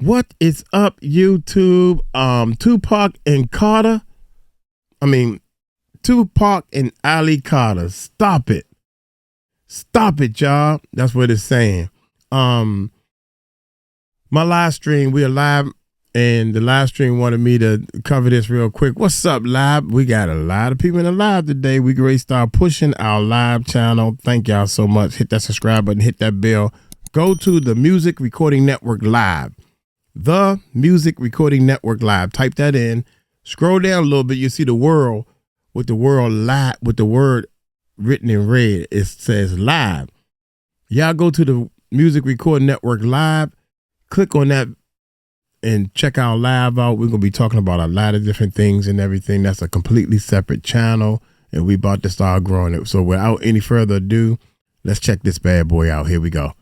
What is up, YouTube? Tupac and Carter. I mean, Tupac and Ali Carter. Stop it. Stop it, y'all. That's what it's saying. My live stream, we are live, and the live stream wanted me to cover this real quick. What's up, live? We got a lot of people in the live today. We great start pushing our live channel. Thank y'all so much. Hit that subscribe button, hit that bell. Go to the Music Recording Network Live. The Music Recording Network Live. Type that in. Scroll down a little bit. You see the world with the world live, with the word written in red. It says live. Y'all go to the Music Recording Network Live. Click on that and check our live out. We're going to be talking about a lot of different things and everything. That's a completely separate channel, and we about to start growing it. So without any further ado, let's check this bad boy out. Here we go.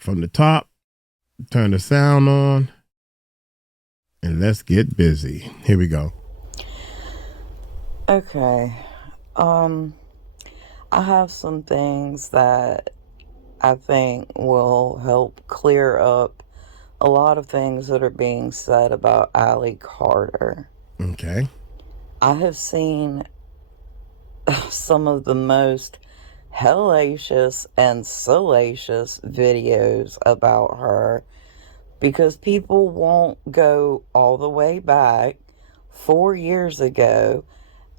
From the top, turn the sound on, and let's get busy. Here we go. Okay. I have some things that I think will help clear up a lot of things that are being said about Ali Carter. Okay. I have seen some of the most hellacious and salacious videos about her because people won't go all the way back 4 years ago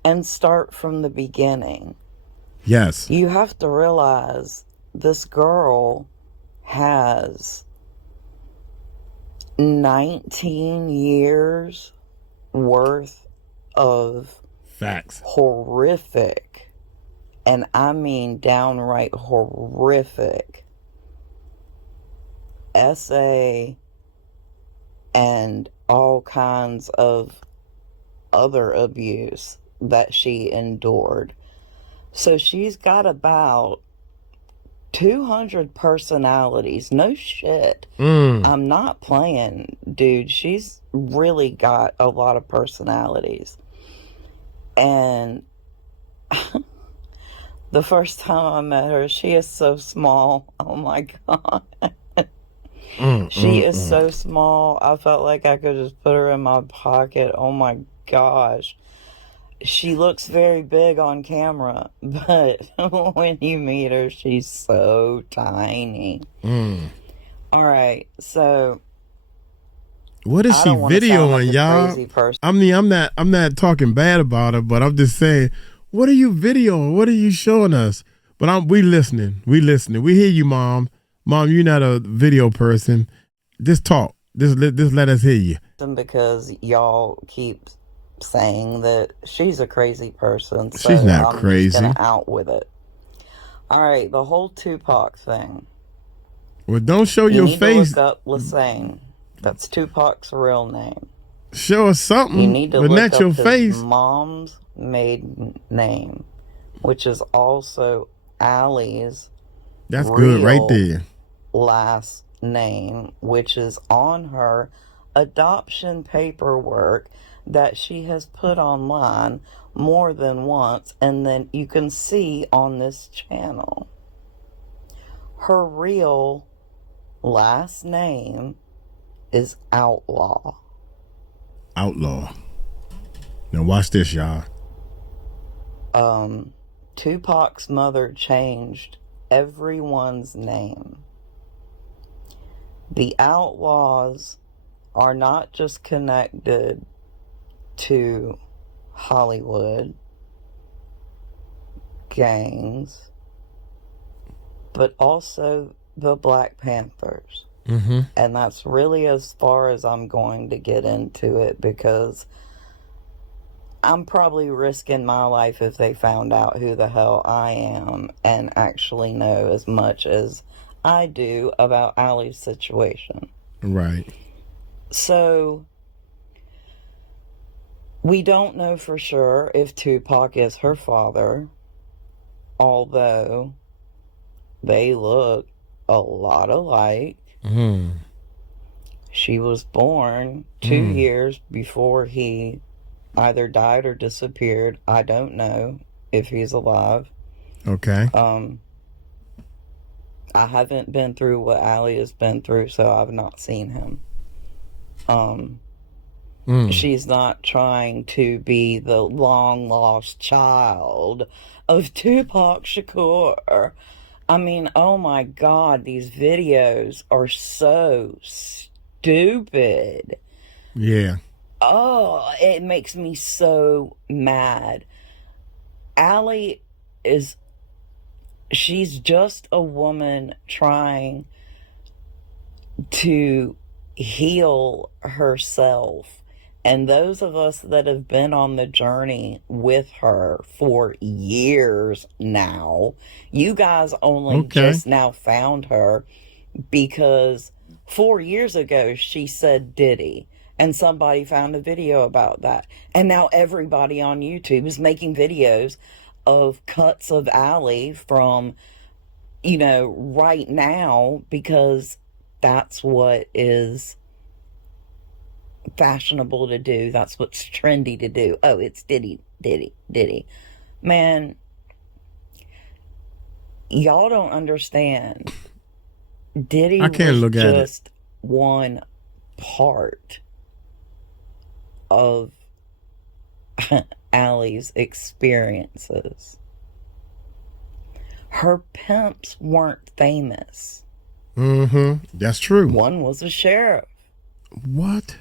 and start from the beginning. Yes. You have to realize this girl has 19 years worth of Facts. horrific, and I mean downright horrific, essay and all kinds of other abuse that she endured. So she's got about 200 personalities. No shit. I'm not playing, dude. She's really got a lot of personalities. And the first time I met her, she is so small. Oh my God. She is so small. I felt like I could just put her in my pocket. Oh my gosh. She looks very big on camera, but when you meet her, she's so tiny. All right, so what is she videoing, like y'all? I mean, I'm not talking bad about her, but I'm just saying, what are you videoing? What are you showing us? But we listening. We listening. We hear you, Mom. Mom, you're not a video person. Just talk. Just let us hear you. Because y'all keep saying that she's a crazy person. So she's not crazy. I'm just gonna out with it. All right, the whole Tupac thing. Well, don't show your face. To look up Lassane. That's Tupac's real name. Show us something. You need to but look not up your his face. mom's maiden name, which is also Ali's. That's good right there. Last name, which is on her adoption paperwork that she has put online more than once, and then you can see on this channel. Her real last name is Outlaw. Outlaw. Now watch this, y'all. Tupac's mother changed everyone's name. The Outlaws are not just connected to Hollywood gangs, but also the Black Panthers. And that's really as far as I'm going to get into it, because I'm probably risking my life if they found out who the hell I am and actually know as much as I do about Ali's situation. Right. So we don't know for sure if Tupac is her father, although they look a lot alike. She was born 2 years before he either died or disappeared. I don't know. if he's alive. Okay. I haven't been through what Allie has been through, so I've not seen him. She's not trying to be the long-lost child of Tupac Shakur. I mean, oh my God, these videos are so stupid. Yeah. Oh, it makes me so mad. Allie she's just a woman trying to heal herself. And those of us that have been on the journey with her for years now, you guys only just now found her because 4 years ago she said Diddy. And somebody found a video about that. And now everybody on YouTube is making videos of cuts of Allie from, right now, because that's what is fashionable to do. That's what's trendy to do. Oh, it's Diddy. Man, y'all don't understand. Diddy I can't look at just one part of Allie's experiences. Her pimps weren't famous. That's true. One was a sheriff. What?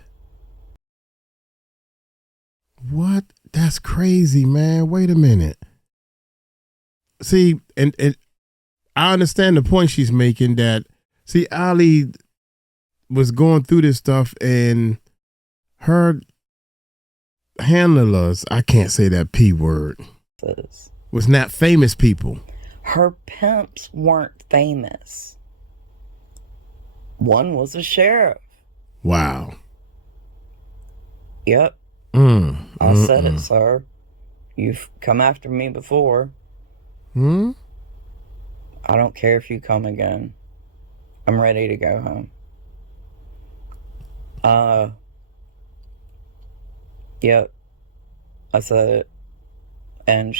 That's crazy, man. Wait a minute. See, and I understand the point she's making that, see, Allie was going through this stuff and her handlers, I can't say that P word, was not famous people. Her pimps weren't famous. One was a sheriff. Wow. Yep. I said it, sir. You've come after me before. I don't care if you come again. I'm ready to go home. Yep. I said it. And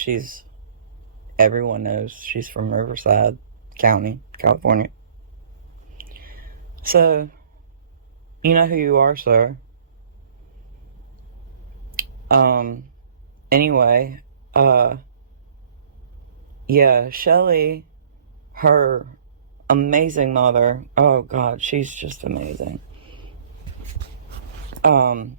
everyone knows she's from Riverside County, California. So, you know who you are, sir. Anyway, yeah, Shelly, her amazing mother, oh God, she's just amazing. And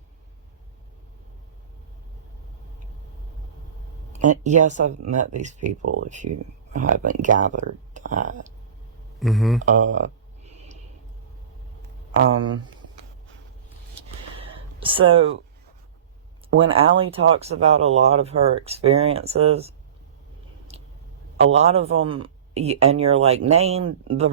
yes, I've met these people, if you haven't gathered that. So when Allie talks about a lot of her experiences, a lot of them, and you're like, name the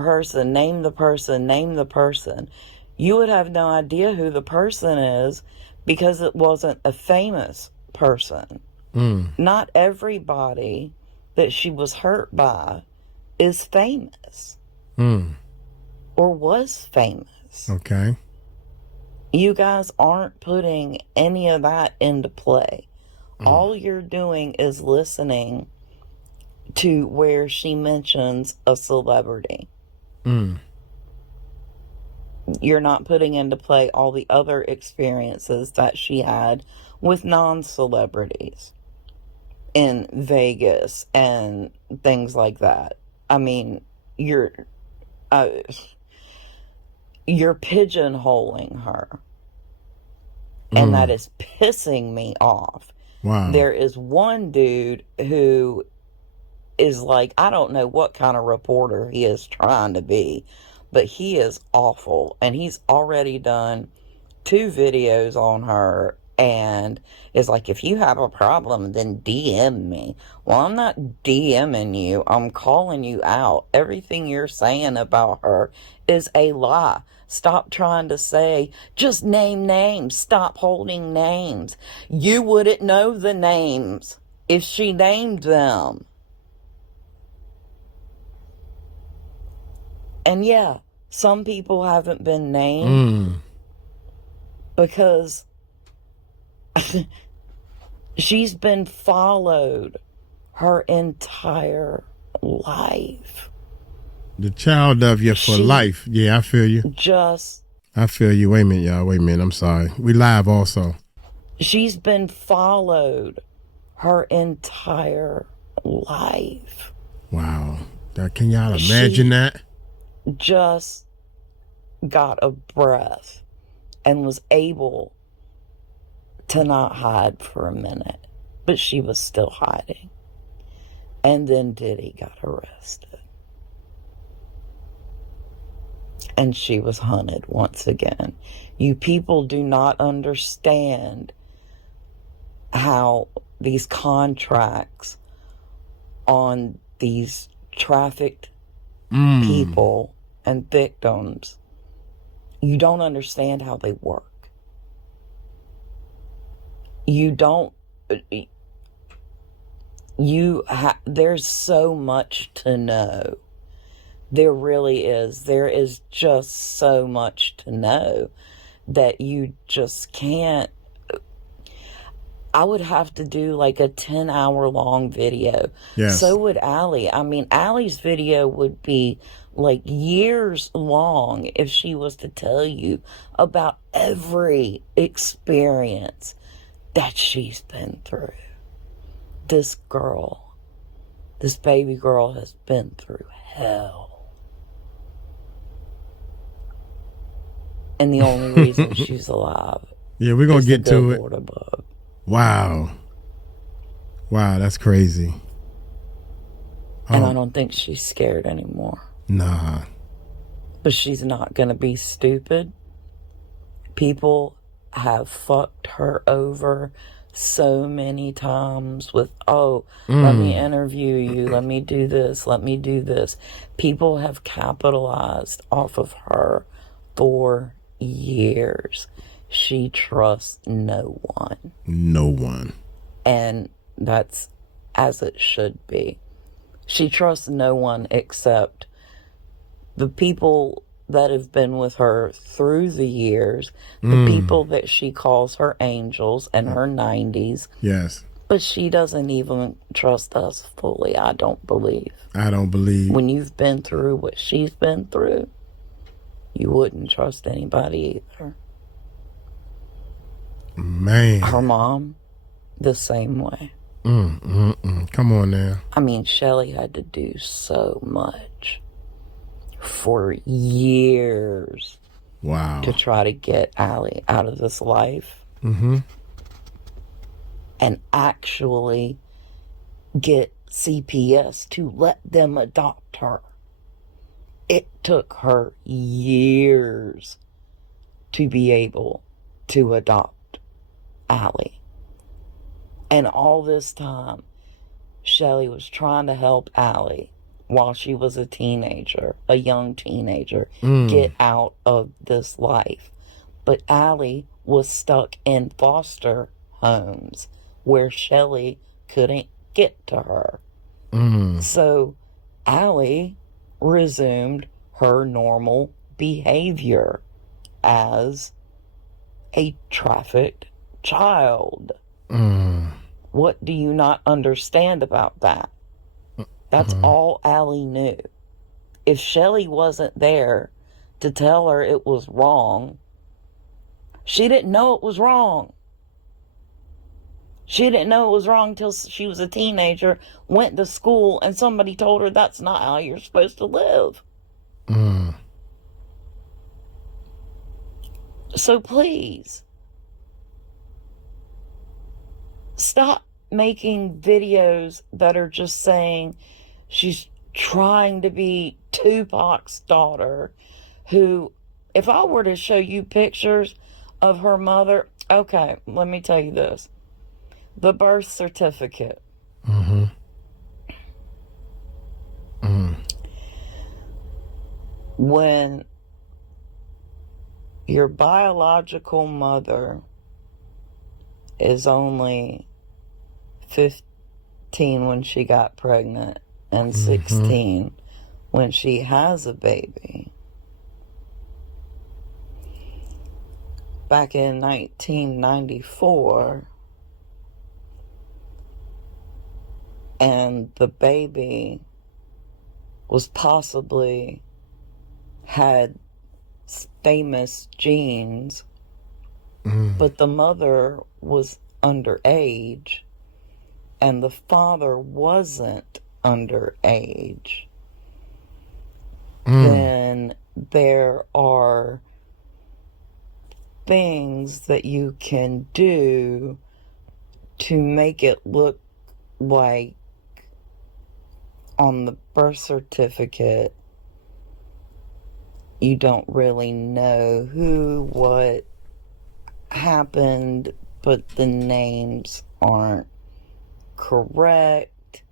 person, you would have no idea who the person is because it wasn't a famous person. Not everybody that she was hurt by is famous or was famous. Okay. You guys aren't putting any of that into play. All you're doing is listening to where she mentions a celebrity. You're not putting into play all the other experiences that she had with non-celebrities in Vegas and things like that. I mean, you're pigeonholing her. And that is pissing me off. Wow. There is one dude who is like, I don't know what kind of reporter he is trying to be, but he is awful. And he's already done 2 videos on her and is like, if you have a problem, then DM me. Well, I'm not DMing you. I'm calling you out. Everything you're saying about her is a lie. Stop trying to say, just name names. Stop holding names. You wouldn't know the names if she named them. And yeah, some people haven't been named because she's been followed her entire life. The child of you for life. Yeah, I feel you. I feel you. Wait a minute, y'all. Wait a minute. I'm sorry. We live also. She's been followed her entire life. Wow. Can y'all imagine that? Just got a breath and was able to not hide for a minute. But she was still hiding. And then Diddy got arrested. And she was hunted once again. You people do not understand how these contracts on these trafficked people and victims, you don't understand how they work. You don't, there's so much to know. There really is. There is just so much to know that you just can't. I would have to do like a 10-hour long video. Yes. So would Allie. I mean, Allie's video would be like years long if she was to tell you about every experience that she's been through. This girl, this baby girl has been through hell. And the only reason she's alive. Yeah, we're going to get to it. Above. Wow. Wow, that's crazy. And I don't think she's scared anymore. Nah. But she's not going to be stupid. People have fucked her over so many times with, let me interview you, let me do this, let me do this. People have capitalized off of her for years. She trusts no one. No one. And that's as it should be. She trusts no one except the people that have been with her through the years, the people that she calls her angels in her 90s. Yes. But she doesn't even trust us fully, I don't believe. I don't believe. When you've been through what she's been through, you wouldn't trust anybody either. Man. Her mom, the same way. Come on now. I mean, Shelly had to do so much for years. Wow. To try to get Allie out of this life. And actually get CPS to let them adopt her. It took her years to be able to adopt Allie. And all this time, Shelly was trying to help Allie while she was a teenager, a young teenager, get out of this life. But Allie was stuck in foster homes where Shelly couldn't get to her. So Allie resumed her normal behavior as a trafficked child. What do you not understand about that? That's all Allie knew. If Shelly wasn't there to tell her it was wrong, she didn't know it was wrong. She didn't know it was wrong until she was a teenager, went to school, and somebody told her that's not how you're supposed to live. So please, stop making videos that are just saying she's trying to be Tupac's daughter, who, if I were to show you pictures of her mother, okay, let me tell you this. The birth certificate. When your biological mother is only 15 when she got pregnant and 16 when she has a baby. Back in 1994, And the baby was possibly had famous genes, but the mother was underage and the father wasn't underage. Then there are things that you can do to make it look like on the birth certificate you don't really know who, what happened, but the names aren't correct,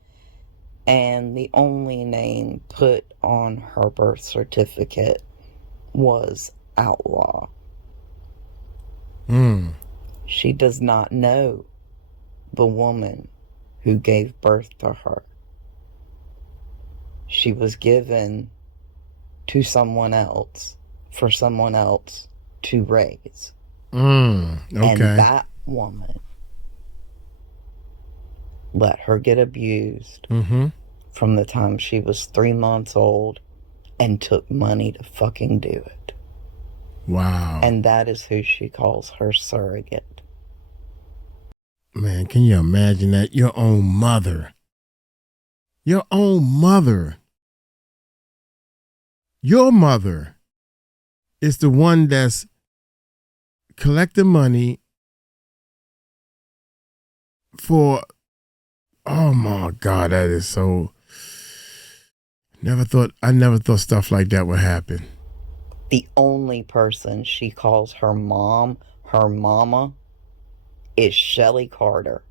and the only name put on her birth certificate was Outlaw. She does not know the woman who gave birth to her. She was given to someone else for someone else to raise. Okay. And that woman let her get abused from the time she was 3 months old and took money to fucking do it. Wow. And that is who she calls her surrogate. Man, can you imagine that? Your own mother. Your own mother. Your mother is the one that's collecting money for, oh my God, that is so, I never thought stuff like that would happen. The only person she calls her mom, her mama, is Shelly Carter.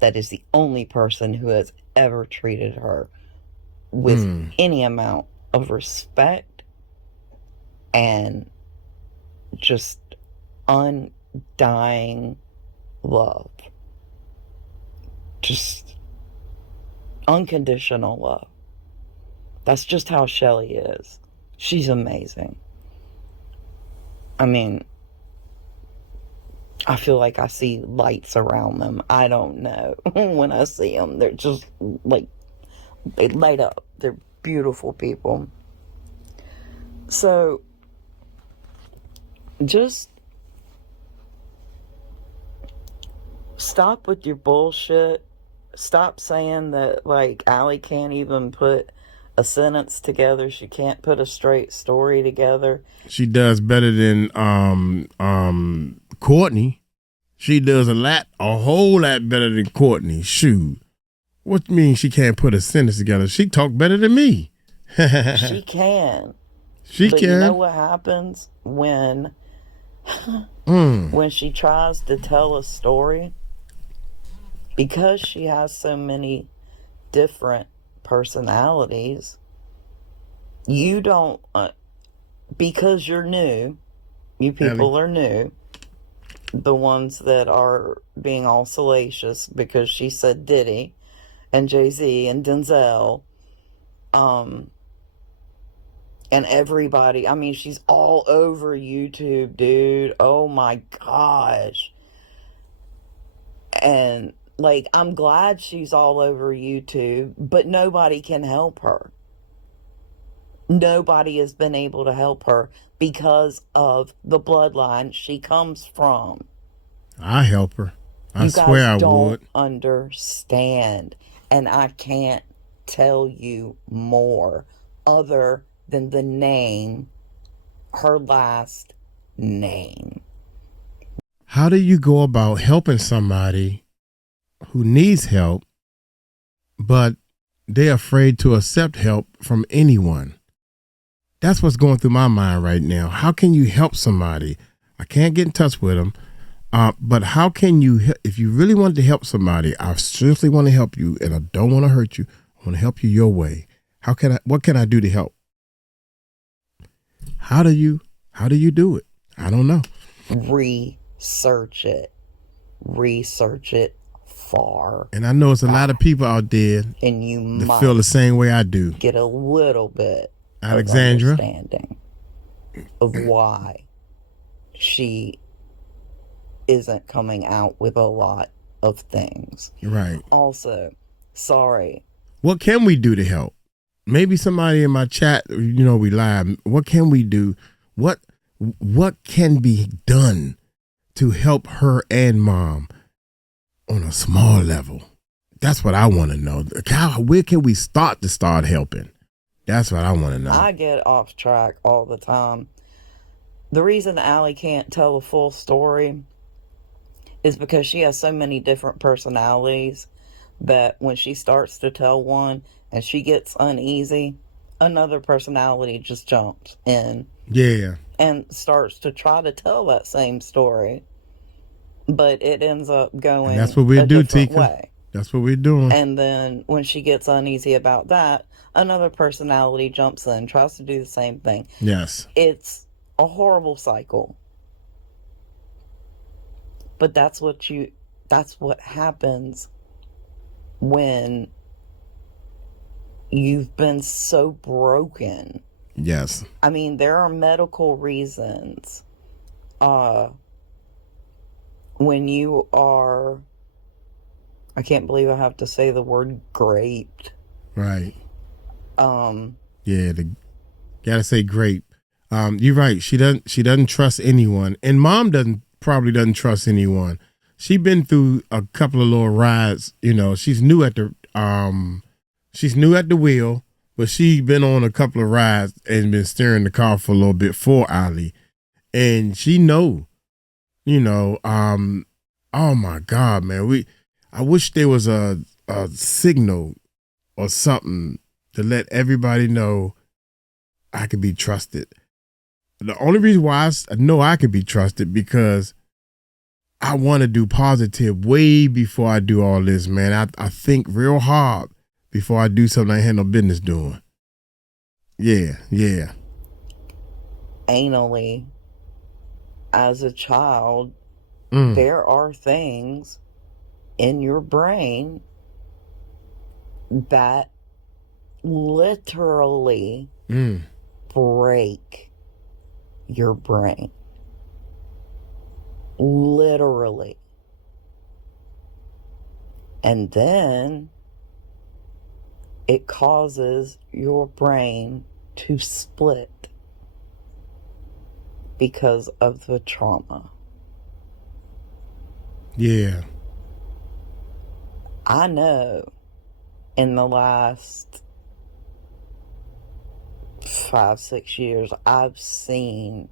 That is the only person who has ever treated her with any amount of respect and just undying love. Just unconditional love. That's just how Shelly is. She's amazing. I mean, I feel like I see lights around them. I don't know. When I see them, they're just like, they light up. They're beautiful people. So, just stop with your bullshit. Stop saying that, like, Allie can't even put a sentence together. She can't put a straight story together. She does better than Courtney. She does a whole lot better than Courtney. Shoot. What do you mean she can't put a sentence together? She talk better than me. She can. But you know what happens when she tries to tell a story? Because she has so many different personalities, you don't, because you're new, you people are new, the ones that are being all salacious because she said Diddy and Jay-Z and Denzel, and everybody, I mean, she's all over YouTube, dude. Oh my gosh. And like, I'm glad she's all over YouTube, but nobody can help her. Nobody has been able to help her because of the bloodline she comes from. I help her. I swear I would. You guys don't understand. And I can't tell you more other than the name, her last name. How do you go about helping somebody who needs help, but they're afraid to accept help from anyone? That's what's going through my mind right now. How can you help somebody? I can't get in touch with them, but how can you, if you really want to help somebody, I seriously want to help you and I don't want to hurt you. I want to help you your way. What can I do to help? How do you do it? I don't know. Research it far. And I know it's a lot of people out there and you that feel the same way I do. Get a little bit Alexandra of understanding of why she isn't coming out with a lot of things. Right. Also, sorry. What can we do to help? Maybe somebody in my chat, we live. What can we do? What can be done to help her and mom on a small level? That's what I want to know. Where can we start helping? That's what I want to know. I get off track all the time. The reason Allie can't tell a full story is because she has so many different personalities that when she starts to tell one and she gets uneasy, another personality just jumps in. Yeah. And starts to try to tell that same story. But it ends up going and that's what we do, different Tika. way. That's what we're doing. And then when she gets uneasy about that, another personality jumps in, tries to do the same thing. Yes. It's a horrible cycle. But that's what happens when you've been so broken. Yes. I mean, there are medical reasons when you are, I can't believe I have to say the word graped. Right. Yeah, gotta say grape. You're right. She doesn't trust anyone. And mom probably doesn't trust anyone. She been through a couple of little rides, she's new at the wheel, but she been on a couple of rides and been steering the car for a little bit for Ali. And she know, oh my God, man. I wish there was a signal or something to let everybody know I can be trusted. The only reason why I know I can be trusted because I want to do positive way before I do all this, man. I think real hard before I do something I had no business doing. Yeah. Anally, as a child, there are things in your brain that literally break your brain. Literally. And then it causes your brain to split because of the trauma. Yeah. I know in the last 5-6 years, I've seen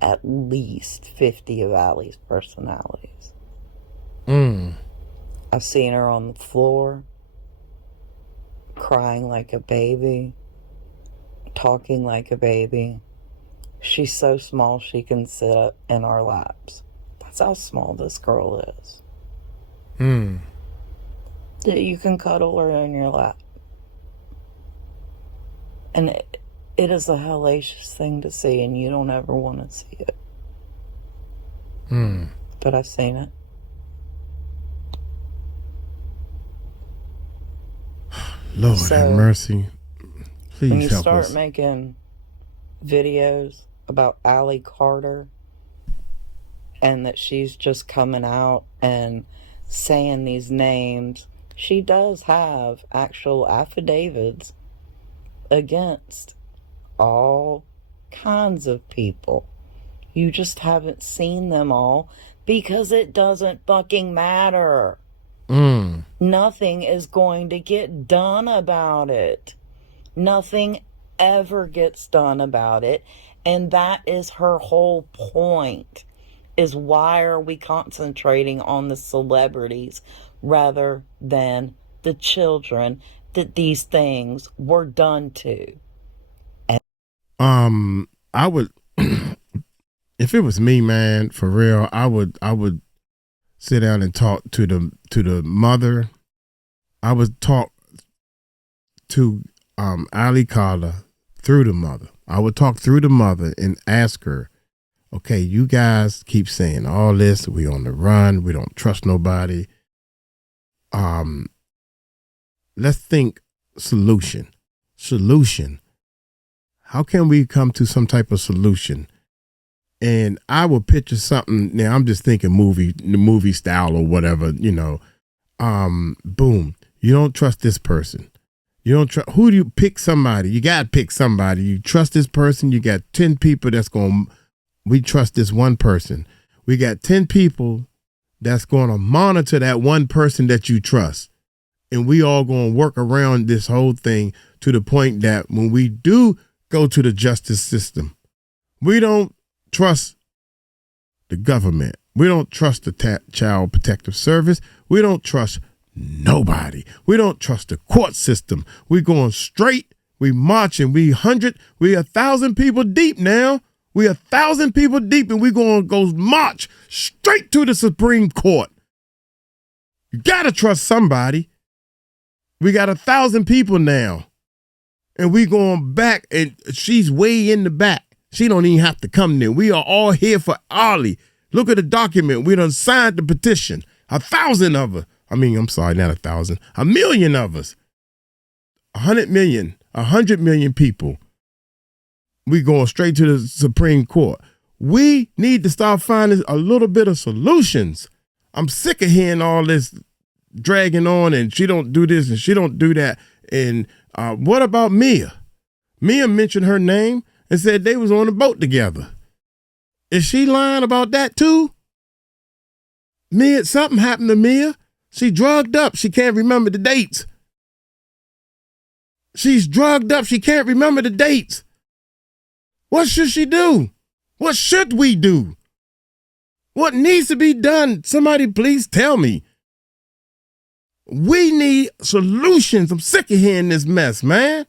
at least 50 of Allie's personalities. I've seen her on the floor, crying like a baby, talking like a baby. She's so small she can sit up in our laps. That's how small this girl is. That you can cuddle her in your lap. And it is a hellacious thing to see, and you don't ever want to see it. But I've seen it. Lord have mercy. Please when you help start us. making videos about Shelly Carter and that she's just coming out and saying these names, she does have actual affidavits against all kinds of people. You just haven't seen them all because it doesn't fucking matter. Nothing is going to get done about it. Nothing ever gets done about it. And that is her whole point, is why are we concentrating on the celebrities rather than the children that these things were done to? I would, if it was me, man, for real, I would sit down and talk to the mother. I would talk to Shelly Carter through the mother. I would talk through the mother and ask her, okay, you guys keep saying all this, we on the run, we don't trust nobody. Let's think solution. How can we come to some type of solution? And I will picture something. Now I'm just thinking the movie style or whatever, you know. Boom. You don't trust this person. You don't trust. Who do you pick? Somebody. You got to pick somebody. You trust this person. You got 10 people we trust this one person. We got 10 people that's going to monitor that one person that you trust. And we all going to work around this whole thing to the point that when we do go to the justice system, we don't trust the government. We don't trust the Child Protective Service. We don't trust nobody. We don't trust the court system. We going straight. We marching. We 1,000 people deep now. We 1,000 people deep, and we going to go march straight to the Supreme Court. You got to trust somebody. We got 1,000 people now, and we going back, and she's way in the back. She don't even have to come there. We are all here for Ollie. Look at the document. We done signed the petition. 1,000 of us. I'm sorry, not 1,000. 1 million of us. 100 million. 100 million people. We going straight to the Supreme Court. We need to start finding a little bit of solutions. I'm sick of hearing all this dragging on, and she don't do this and she don't do that. And what about Mia? Mia mentioned her name and said they was on a boat together. Is she lying about that too? Mia, something happened to Mia. She drugged up. She can't remember the dates. She's drugged up. She can't remember the dates. What should she do? What should we do? What needs to be done? Somebody please tell me. We need solutions. I'm sick of hearing this mess, man.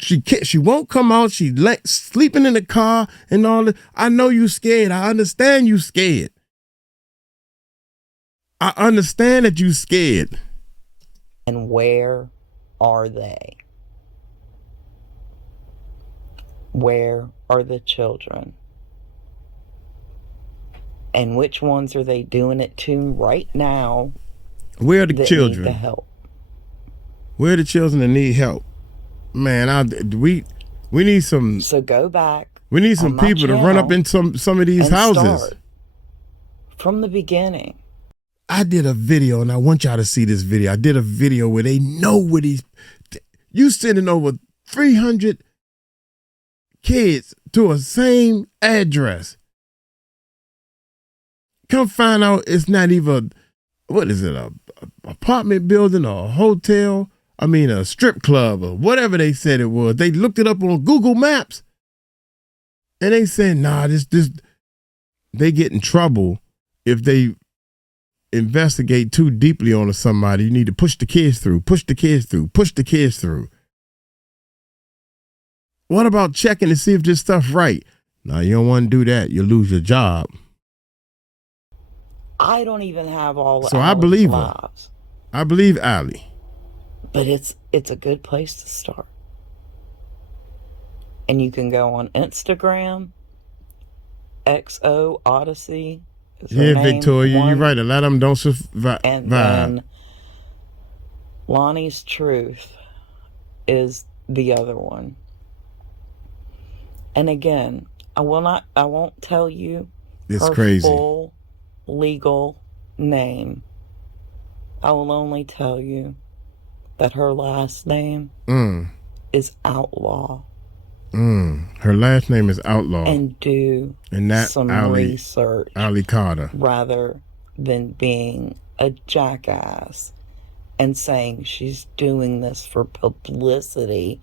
She won't come out. She's sleeping in the car and all that. I know you scared. I understand you scared. I understand that you scared. And where are they? Where are the children? And which ones are they doing it to right now? Where are the children? Need the help? Where are the children that need help? Man, we need some. So go back. We need some people to run up in some of these houses. Start from the beginning. I did a video, and I want y'all to see this video. I did a video where they know where you sending over 300 kids to a same address. Come find out it's not even, what is it, a apartment building or a hotel? A strip club or whatever they said it was. They looked it up on Google Maps, and they said, nah, they get in trouble if they investigate too deeply on somebody. You need to push the kids through. What about checking to see if this stuff right? No, you don't want to do that. You'll lose your job. I don't even have all the So I believe lives. her. I believe Allie. But it's a good place to start. And you can go on Instagram, XO Odyssey. Yeah, Victoria, you're right. A lot of them don't survive. And then Lonnie's Truth is the other one. And again, I won't tell you it's her crazy. Full legal name. I will only tell you that her last name is Outlaw. Her last name is Outlaw. And do some research. Shelly Carter. Rather than being a jackass and saying she's doing this for publicity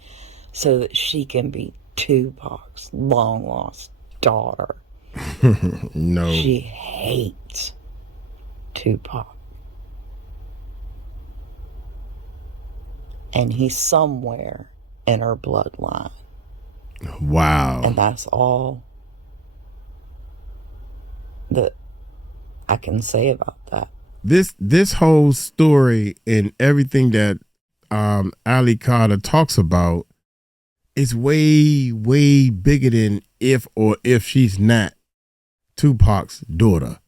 so that she can be Tupac's long lost daughter. No. She hates Tupac. And he's somewhere in her bloodline. Wow. And that's all that I can say about that. This whole story and everything that Shelly Carter talks about is way, way bigger than if she's not Tupac's daughter.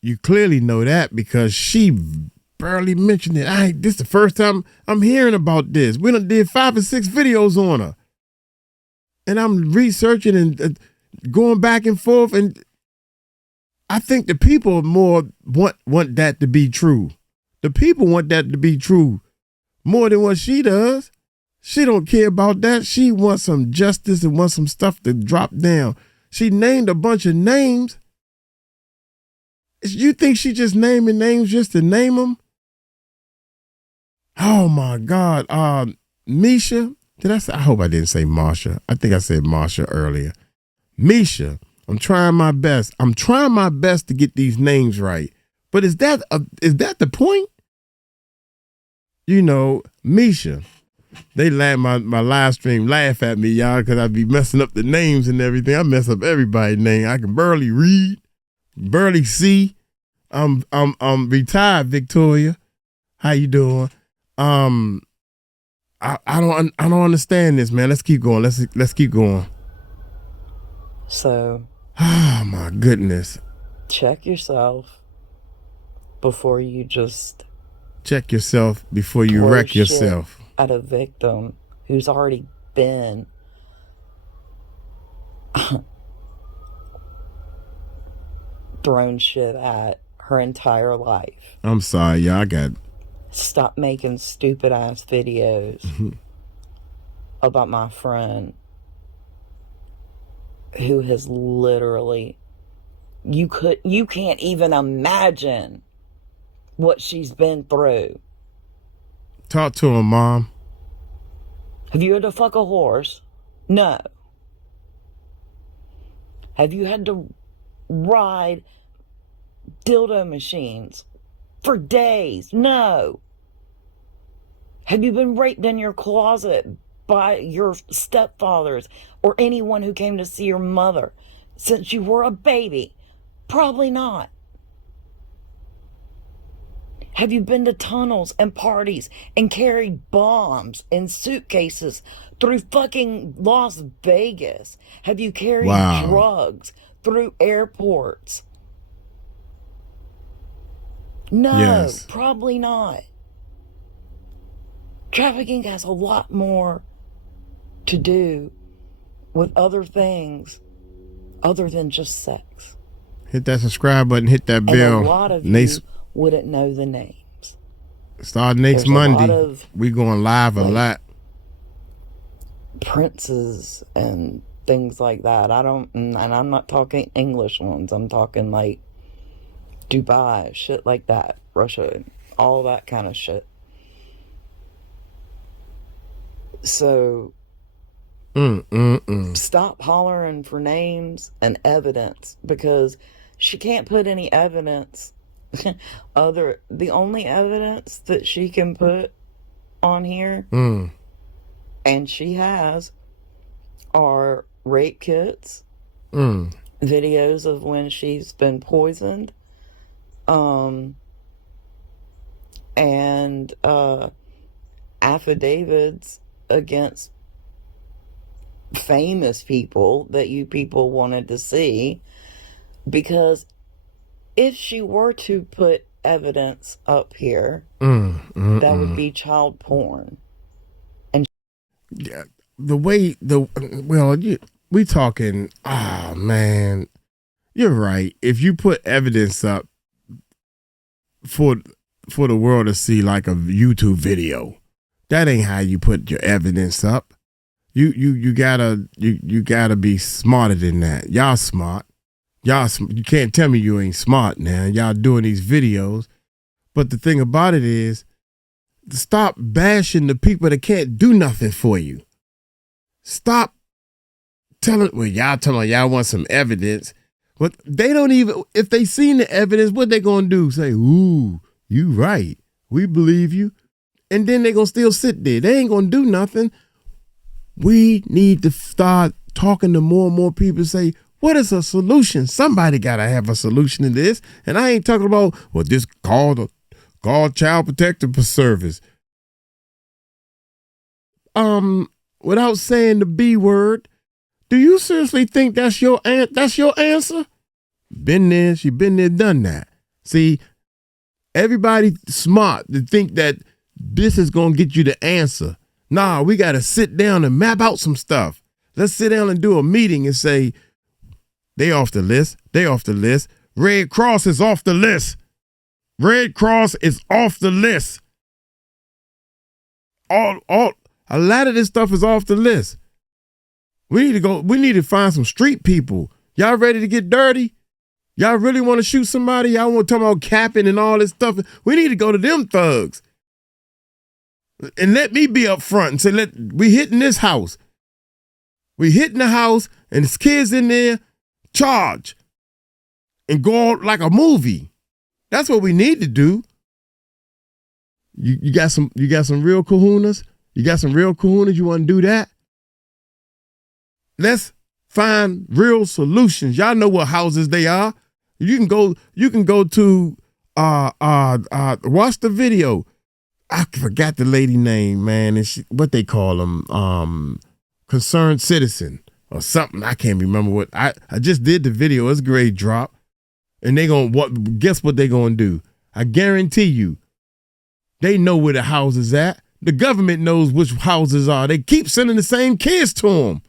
You clearly know that because she barely mentioned it. This is the first time I'm hearing about this. We done did 5 or 6 videos on her. and I'm researching and going back and forth, and I think the people more want that to be true. The people want that to be true more than what she does. She don't care about that. She wants some justice and wants some stuff to drop down. She named a bunch of names. You think she just naming names just to name them? Oh my God. Misha. I hope I didn't say Marsha. I think I said Marsha earlier. Misha. I'm trying my best. I'm trying my best to get these names right. But is that the point? You know, Misha. They my live stream laugh at me, y'all, because I be messing up the names and everything. I mess up everybody's name. I can barely read, barely see. I'm retired, Victoria. How you doing? I don't understand this, man. Let's keep going. Let's keep going. So, oh my goodness. Check yourself before you just check yourself before you wreck yourself. At a victim who's already been thrown shit at her entire life. I'm sorry, y'all. Stop making stupid ass videos about my friend who has literally, you can't even imagine what she's been through. Talk to him, Mom. Have you had to fuck a horse? No. Have you had to ride dildo machines for days? No. Have you been raped in your closet by your stepfathers or anyone who came to see your mother since you were a baby? Probably not. Have you been to tunnels and parties and carried bombs in suitcases through fucking Las Vegas? Have you carried drugs through airports? No, yes. Probably not. Trafficking has a lot more to do with other things other than just sex. Hit that subscribe button, hit that bell. And a lot of you wouldn't know the names. Start next Monday. We going live a lot. Princes and things like that. And I'm not talking English ones. I'm talking like Dubai, shit like that. Russia, all that kind of shit. So stop hollering for names and evidence, because she can't put any evidence the only evidence that she can put on here and she has are rape kits, videos of when she's been poisoned, and affidavits against famous people that you people wanted to see, because if she were to put evidence up here, that would be child porn. And yeah, we talking. Oh man, you're right. If you put evidence up for the world to see, like a YouTube video, that ain't how you put your evidence up. You gotta be smarter than that. Y'all smart. You can't tell me you ain't smart now. Y'all doing these videos. But the thing about it is, stop bashing the people that can't do nothing for you. Stop telling, y'all want some evidence. But they don't even, if they seen the evidence, what they gonna do? Say, ooh, you right. We believe you. And then they gonna still sit there. They ain't gonna do nothing. We need to start talking to more and more people. Say, what is a solution? Somebody got to have a solution to this. And I ain't talking about, well, this called Child Protective Service. Without saying the B word, do you seriously think that's your answer? Been there, she been there, done that. See, everybody smart to think that this is going to get you the answer. Nah, we got to sit down and map out some stuff. Let's sit down and do a meeting and say, they off the list. They off the list. Red Cross is off the list. Red Cross is off the list. A lot of this stuff is off the list. We need to find some street people. Y'all ready to get dirty? Y'all really want to shoot somebody? Y'all want to talk about capping and all this stuff? We need to go to them thugs. And let me be up front and say, we hitting this house. We hitting the house and there's kids in there, charge. And go out like a movie. That's what we need to do. You got some real kahunas? You got some real kahunas? You want to do that? Let's find real solutions. Y'all know what houses they are. You can go to watch the video. I forgot the lady name, man. And what they call them, concerned citizen or something. I can't remember what. I just did the video. It's a great drop. And guess what they gonna do? I guarantee you, they know where the house is at. The government knows which houses are. They keep sending the same kids to them.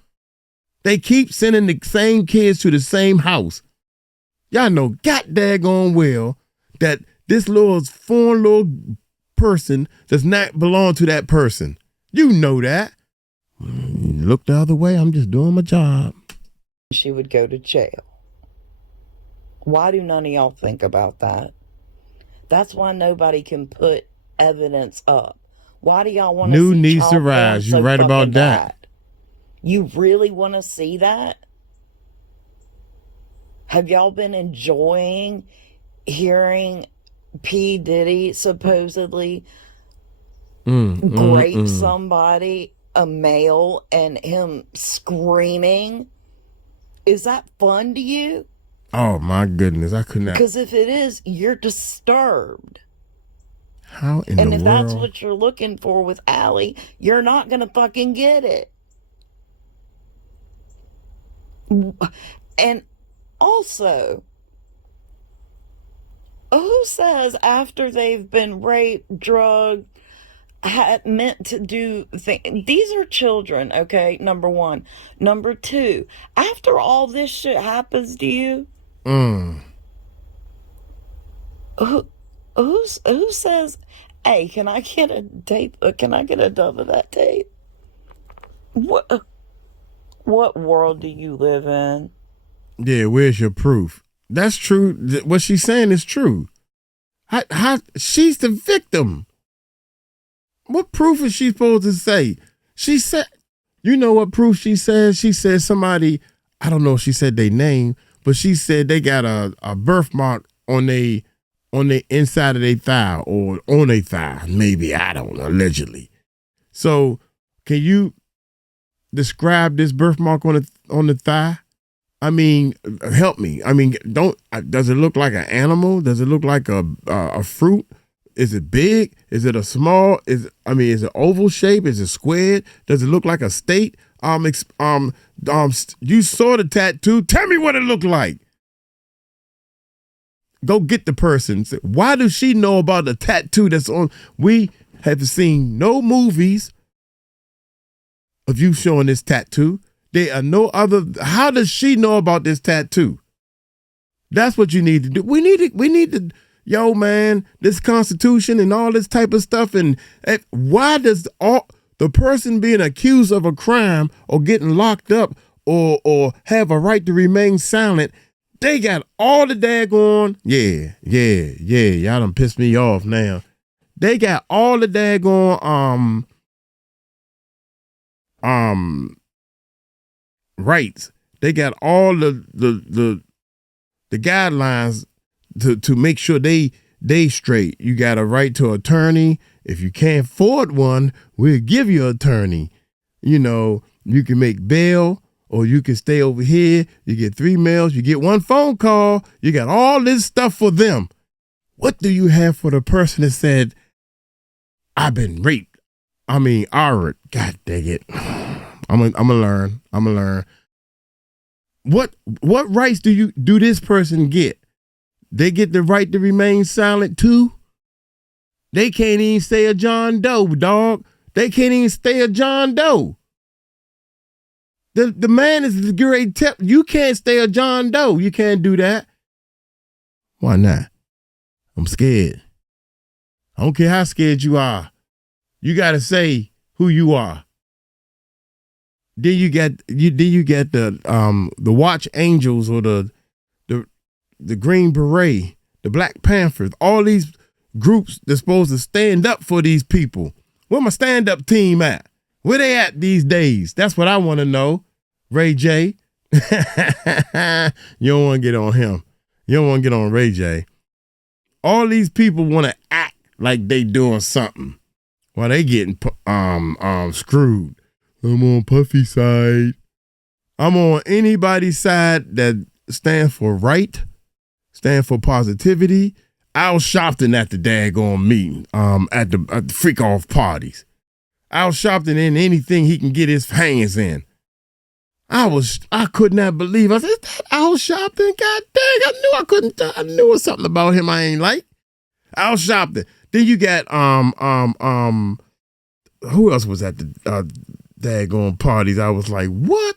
They keep sending the same kids to the same house. Y'all know god daggone well that this foreign little person does not belong to that person. You know that. Look the other way. I'm just doing my job. She would go to jail. Why do none of y'all think about that? That's why nobody can put evidence up. Why do y'all want to see needs to rise? You're right about that. You really want to see that? Have y'all been enjoying hearing P. Diddy supposedly grape somebody, a male, and him screaming? Is that fun to you? Oh my goodness, I could not. Because if it is, you're disturbed. How in the world? And if that's what you're looking for with Allie, you're not going to fucking get it. And also, who says after they've been raped, drugged, meant to do things? These are children, okay? Number one. Number two, after all this shit happens to you, who says, hey, can I get a tape? Can I get a dub of that tape? What world do you live in? Yeah, where's your proof? That's true. What she's saying is true. How she's the victim. What proof is she supposed to say? She said, you know what proof she says? She said somebody, I don't know if she said their name, but she said they got a birthmark on the inside of their thigh or on their thigh, maybe, I don't know, allegedly. So can you describe this birthmark on the thigh? I mean, help me. I mean, does it look like an animal? Does it look like a fruit? Is it big? Is it a small? Is it oval shape? Is it squared? Does it look like a state? You saw the tattoo. Tell me what it looked like. Go get the person. Why does she know about the tattoo that's on? We have seen no movies of you showing this tattoo. There are no other. How does she know about this tattoo? That's what you need to do. We need to, yo, man, this Constitution and all this type of stuff. And why does the person being accused of a crime or getting locked up or have a right to remain silent, they got all the daggone, yeah, y'all done pissed me off now. They got all the daggone, rights. They got all the guidelines to make sure they straight. You got a right to attorney. If you can't afford one, we'll give you an attorney. You know, you can make bail or you can stay over here. You get 3 mails. You get 1 phone call. You got all this stuff for them. What do you have for the person that said, I've been raped? I mean, God dang it. I'm gonna learn. What rights do this person get? They get the right to remain silent too? They can't even say a John Doe, dog. They can't even say a John Doe. The man is the great tip. You can't stay a John Doe. You can't do that. Why not? I'm scared. I don't care how scared you are. You got to say who you are. Then you get the Watch Angels or the Green Beret, the Black Panthers, all these groups that's supposed to stand up for these people. Where my stand-up team at? Where they at these days? That's what I want to know. Ray J. You don't want to get on him. You don't want to get on Ray J. All these people want to act like they doing something while they getting screwed. I'm on Puffy's side. I'm on anybody's side that stands for right, stand for positivity. Al Sharpton at the daggone meeting, at the freak off parties. Al Sharpton in anything he can get his hands in. I could not believe. I said, is that Al Sharpton? God dang, I knew it was something about him I ain't like. Al Sharpton. Then you got who else was at the daggone parties? I was like, what?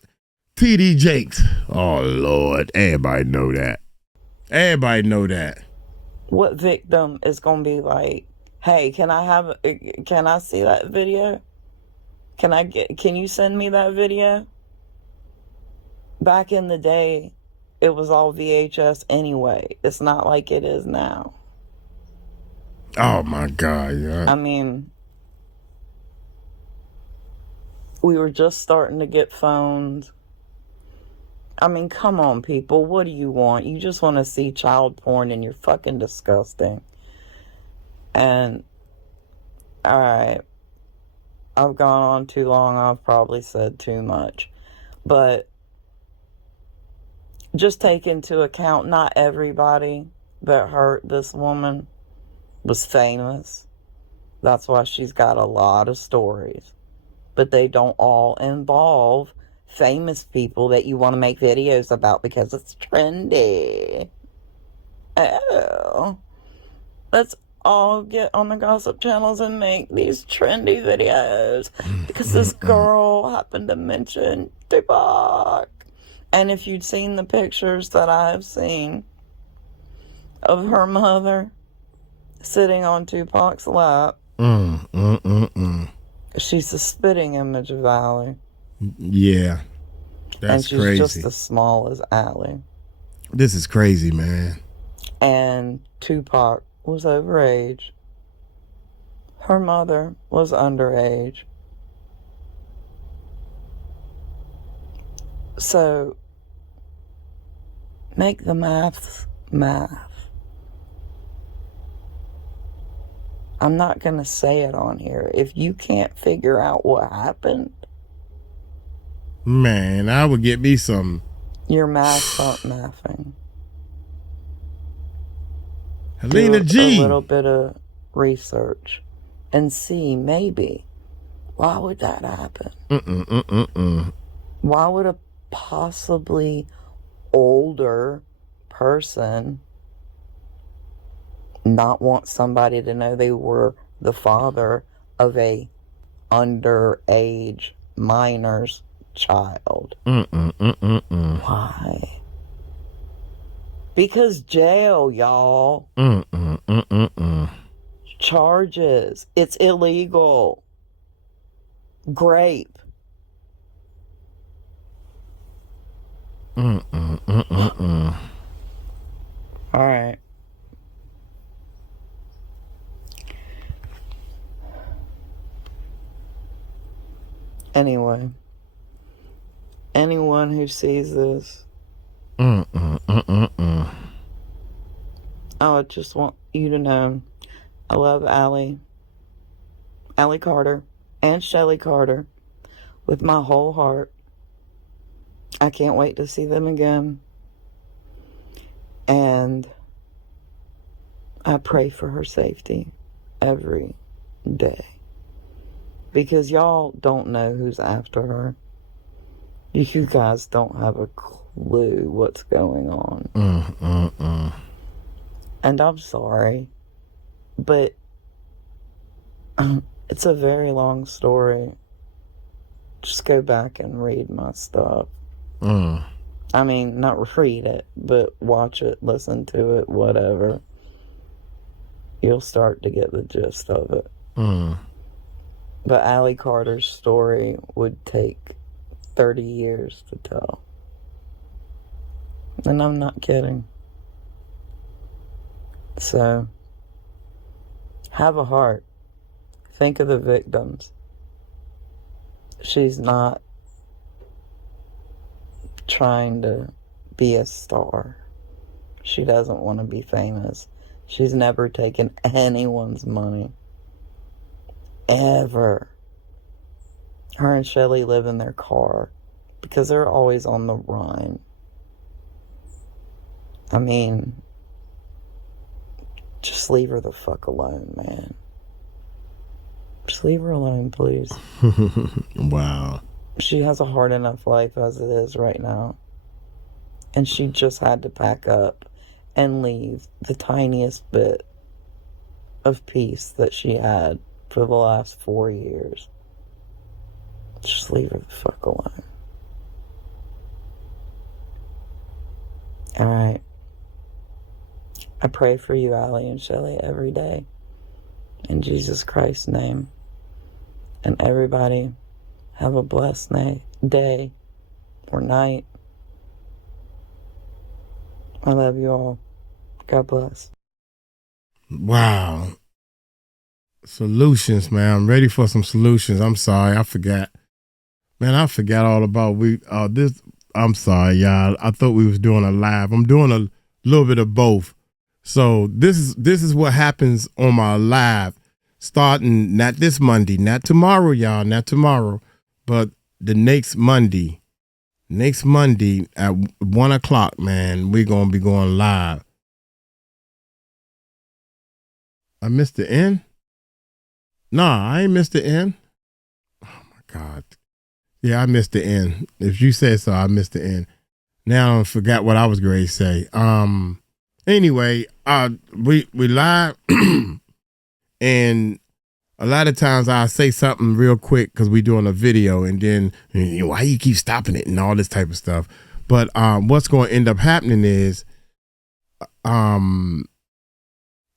TD Jakes. Oh Lord, everybody know that. Everybody know that. What victim is gonna be like, hey, can I see that video? Can you send me that video? Back in the day, it was all VHS anyway. It's not like it is now. Oh my God, yeah. I mean, we were just starting to get phones. I mean, come on, people. What do you want? You just want to see child porn and you're fucking disgusting. And, alright, I've gone on too long. I've probably said too much. But just take into account, not everybody that hurt this woman was famous. That's why she's got a lot of stories. But they don't all involve famous people that you want to make videos about because it's trendy. Oh. Let's all get on the gossip channels and make these trendy videos because this girl happened to mention Tupac. And if you'd seen the pictures that I have seen of her mother sitting on Tupac's lap, she's a spitting image of Allie. Yeah, that's and she's crazy. Just as small as Allie. This is crazy, man. And Tupac was overage. Her mother was underage. So, make the math. I'm not going to say it on here. If you can't figure out what happened, man, I would get me some. Your maths aren't mathing. Helena G. Do a little bit of research and see, maybe, why would that happen? Why would a possibly older person not want somebody to know they were the father of a underage minor's child? Why? Because jail, y'all. Charges. It's illegal. Grape. All right. Anyway, anyone who sees this, I just want you to know I love Allie Carter, and Shelly Carter with my whole heart. I can't wait to see them again. And I pray for her safety every day. Because y'all don't know who's after her. You guys don't have a clue what's going on. And I'm sorry, but it's a very long story. Just go back and read my stuff. Uh. I mean, not read it, but watch it, listen to it, whatever. You'll start to get the gist of it. But 𝗟𝗡𝗡𝗞𝗦's Carter's story would take 30 years to tell. And I'm not kidding. So, have a heart. Think of the victims. She's not trying to be a star. She doesn't want to be famous. She's never taken anyone's money. Ever. Her and Shelly live in their car because they're always on the run. I mean, just leave her the fuck alone, man. Just leave her alone, please. Wow. She has a hard enough life as it is right now. And she just had to pack up and leave the tiniest bit of peace that she had for the last 4 years. Just leave her the fuck alone. Alright. I pray for you, Allie and Shelly, every day. In Jesus Christ's name. And everybody, have a blessed day or night. I love you all. God bless. Wow. Solutions, man. I'm ready for some solutions. I'm sorry, I forgot. Man, I forgot all about this. I'm sorry, y'all. I thought we was doing a live. I'm doing a little bit of both. So this is what happens on my live, starting not this Monday, not tomorrow, y'all, not tomorrow, but the next Monday. Next Monday at 1 o'clock, man, we're gonna be going live. I missed the end? Nah, I ain't missed the end. Oh my God. Yeah, I missed the end. If you said so, I missed the end. Now I forgot what I was going to say. Anyway, we live and a lot of times I say something real quick because we doing a video and then why you keep stopping it and all this type of stuff. But what's going to end up happening is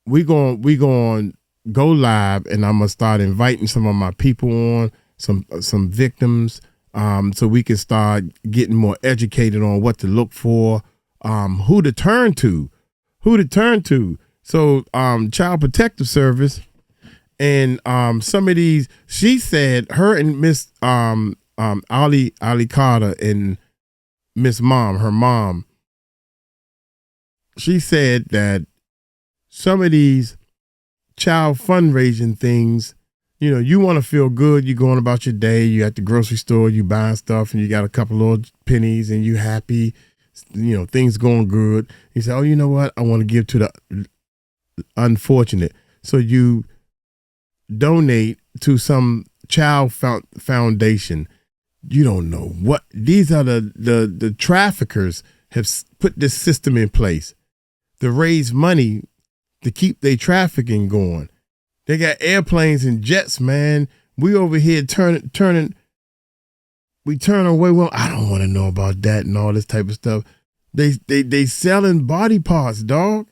we going to go live and I'm going to start inviting some of my people on, some victims, so we can start getting more educated on what to look for, who to turn to. So Child Protective Service and some of these, she said her and Miss 𝗟𝗡𝗡𝗞𝗦 Carter and Miss Mom, her mom, she said that some of these child fundraising things, you know, you want to feel good, you're going about your day, you at the grocery store, you buying stuff and you got a couple little pennies and you happy, you know, things going good. You say, oh, you know what? I want to give to the unfortunate. So you donate to some child foundation. You don't know what these are. The traffickers have put this system in place to raise money to keep their trafficking going. They got airplanes and jets, man. We over here turning. We turn away. Well, I don't want to know about that and all this type of stuff. They selling body parts, dog.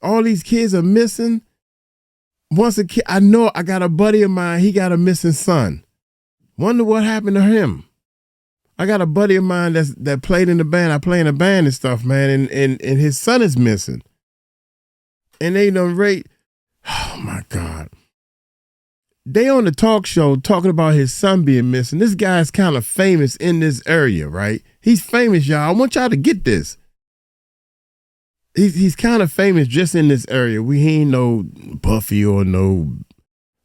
All these kids are missing. Once a kid, I know I got a buddy of mine. He got a missing son. Wonder what happened to him. I got a buddy of mine that played in the band. I play in a band and stuff, man. And his son is missing. And they done rate. Oh my God. They on the talk show talking about his son being missing. This guy's kind of famous in this area, right? He's famous, y'all. I want y'all to get this. He's kind of famous just in this area. We ain't no Buffy or no,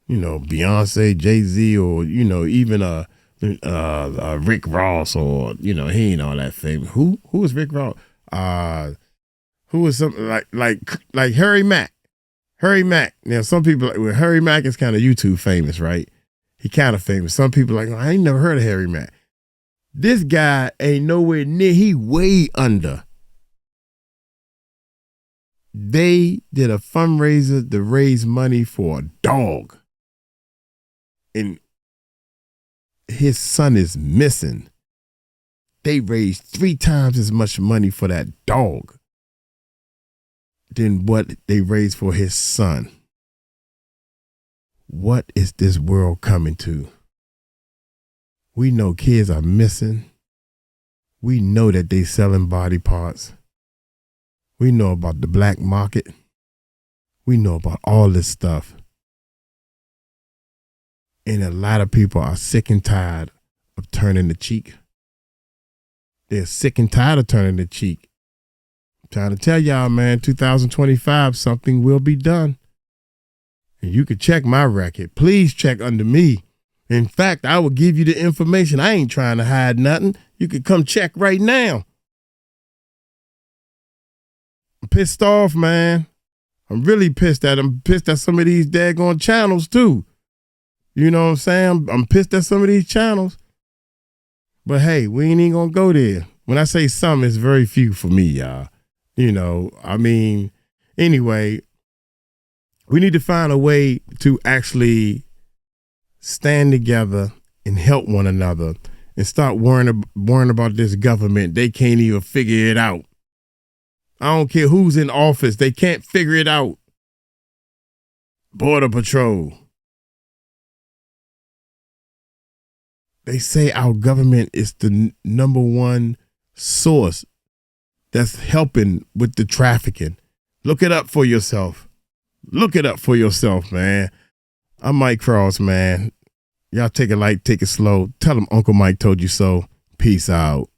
you know, Beyonce, Jay-Z, or, you know, even Rick Ross, or, you know, he ain't all that famous. Who is Rick Ross? Who is something like Harry Mack? Harry Mack. Now, some people, well, Harry Mack is kind of YouTube famous, right? He kind of famous. Some people are like, oh, I ain't never heard of Harry Mack. This guy ain't nowhere near. He way under. They did a fundraiser to raise money for a dog. And his son is missing. They raised 3 times as much money for that dog than what they raised for his son. What is this world coming to? We know kids are missing. We know that they selling body parts. We know about the black market. We know about all this stuff. And a lot of people are sick and tired of turning the cheek. They're sick and tired of turning the cheek. I'm trying to tell y'all, man, 2025, something will be done. And you can check my record. Please check under me. In fact, I will give you the information. I ain't trying to hide nothing. You can come check right now. I'm pissed off, man. I'm really pissed at them. I'm pissed at some of these daggone channels, too. You know what I'm saying? I'm pissed at some of these channels. But hey, we ain't even gonna go there. When I say some, it's very few for me, y'all. You know, I mean, anyway, we need to find a way to actually stand together and help one another and start worrying about this government. They can't even figure it out. I don't care who's in office. They can't figure it out. Border Patrol. They say our government is the number one source that's helping with the trafficking. Look it up for yourself. Look it up for yourself, man. I'm Mike Cross, man. Y'all take it light, take it slow. Tell them Uncle Mike told you so. Peace out.